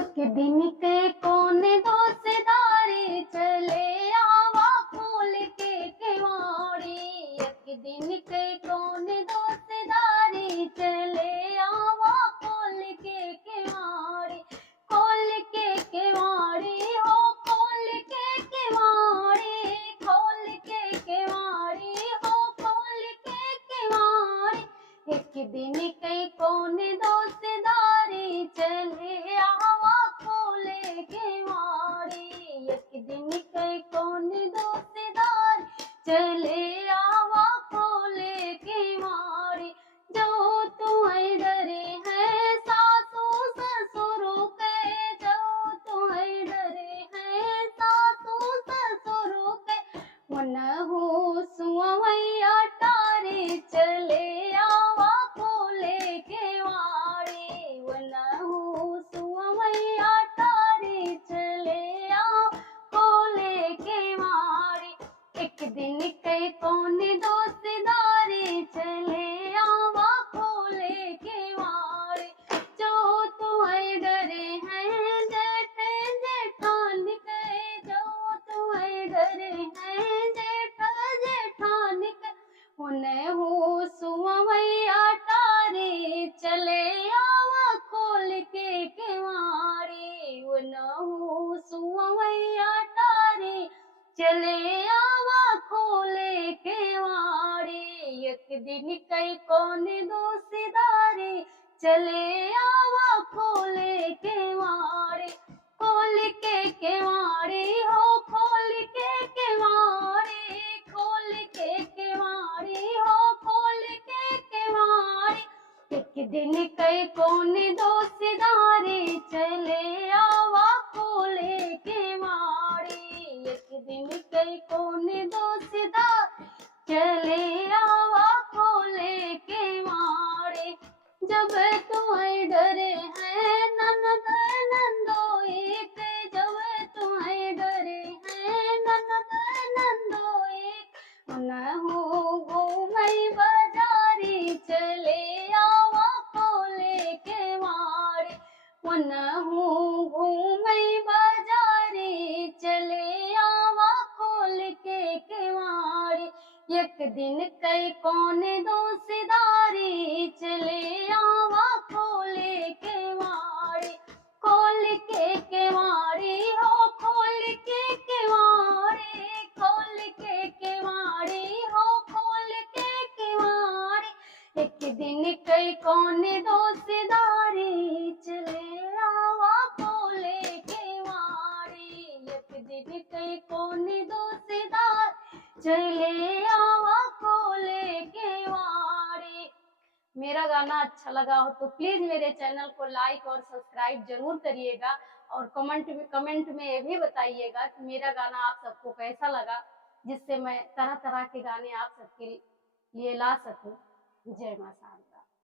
एक दिन के कोने दोस्तारी चले आवा खोल के केवाड़ी। एक दिन के कोने दोस्तारी चले आवा खोल के केवाड़ी। खोल के केवाड़ी हो खोल के केवाड़ी। खोल के केवाड़ी हो खोल के केवाड़ी। एक दिन के कोने दोस्तारी चले आवा खोले केवाड़ी। एक दिन के कोने दोस्तारी चले आवा खोले केवाड़ी। जो तुम्हें डरे हैं सासू ससुरों के। जो तुम्हें डरे हैं सासू ससुरों के। मन हो सुवैया तारे चले आवा खोले केवाड़ी। मन हो सुवैया तारे चले आ खोले केवाड़ी। एक दिन के कोने दोस्तारी चले आवा खोले केवाड़ी। जो तुम्हें डरे हैं जेठ जेठान के। जो तुम्हें डरे हैं जेठ जेठान के। उन्हें हो सुवैया तारे चले आवा खोल के केवाड़ी। उन्हें हो सुवैया तारे चले आवा खोले केवाड़ी। एक दिन कई कोने दोस्तारी चले आवा खोले केवाड़ी। खोल के केवाड़ी हो खोल के केवाड़ी। खोल के केवाड़ी हो खोल के केवाड़ी। एक दिन कई कोने दोस्तारी चले आवा खोले केवाड़ी। एक दिन कई कोने दोस्तारी चले आवा खोले केवाड़ी। जब तुम्हें डरे हैं ननद नंदोई के। जब तुम्हें डरे हैं ननद नंदोई के। न हो घूमई बाजारी चले आवा खोले केवाड़ी। मन हो घूमई बाजारी चले आवा खोल के केवाड़ी। एक दिन कई कोने दोस्तारी चले आवा खोले केवाड़ी। खोल के केवाड़ी हो खोल के केवाड़ी। खोल के केवाड़ी हो खोल के केवाड़ी। एक दिन कई कोने दोस्तारी चले आवा खोले केवाड़ी। एक दिन कई कोने दोस्तारी चले आवा खोले केवाड़ी। मेरा गाना अच्छा लगा हो तो प्लीज मेरे चैनल को लाइक और सब्सक्राइब जरूर करिएगा। और कमेंट में ये भी बताइएगा कि मेरा गाना आप सबको कैसा लगा, जिससे मैं तरह तरह के गाने आप सबके लिए ला सकूं। जय मां शारदा।